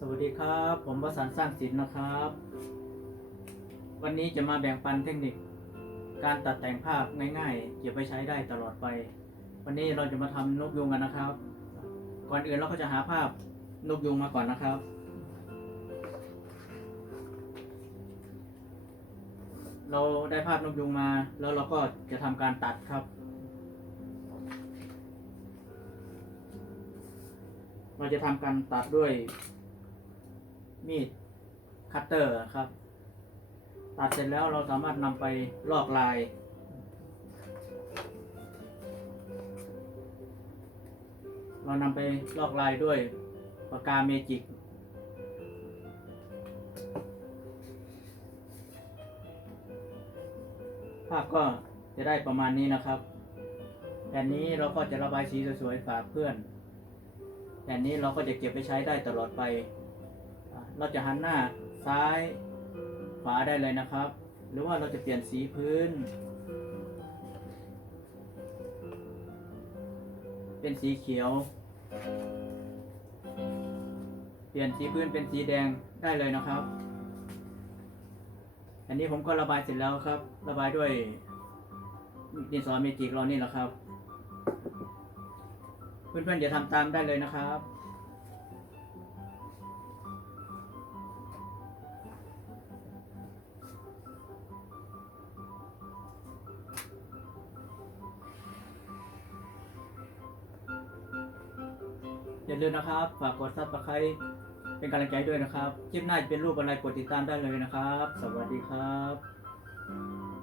สวัสดีครับ ผมประสานสร้างศิลป์นะครับ วันนี้จะมาแบ่งปันเทคนิค การตัดแต่งภาพง่ายๆ เก็บไว้ใช้ได้ตลอดไป วันนี้เราจะมาทำนกยุงกันนะครับ ก่อนอื่นเราก็จะหาภาพนกยุงมาก่อนนะครับ เราได้ภาพนกยุงมา แล้วเราก็จะทำการตัดครับเราจะทำการตัดด้วย มีดคัตเตอร์ครับ ตัดเสร็จแล้วเราสามารถนำไปลอกลายเรานำไปลอกลายด้วยปากกาเมจิก ภาพก็จะได้ประมาณนี้นะครับแผ่นนี้เราก็จะระบายสีสวยๆฝากเพื่อนแผ่นนี้เราก็จะเก็บไปใช้ได้ตลอดไป เราจะหันหน้าซ้ายขวาได้เลยนะครับ หรือว่าเราจะเปลี่ยนสีพื้น เป็นสีเขียว เปลี่ยนสีพื้นเป็นสีแดงได้เลยนะครับ อันนี้ผมก็ระบายเสร็จแล้วครับ ระบายด้วยดินสอเมจิกเรานี่แหละครับ เพื่อนๆอย่าทำตามได้เลยนะครับ อย่าลืมนะครับ ฝากกดซับสไครต์เป็นกำลังใจด้วยนะครับ คลิปหน้าจะเป็นรูปอะไรกดติดตามได้เลยนะครับ สวัสดีครับ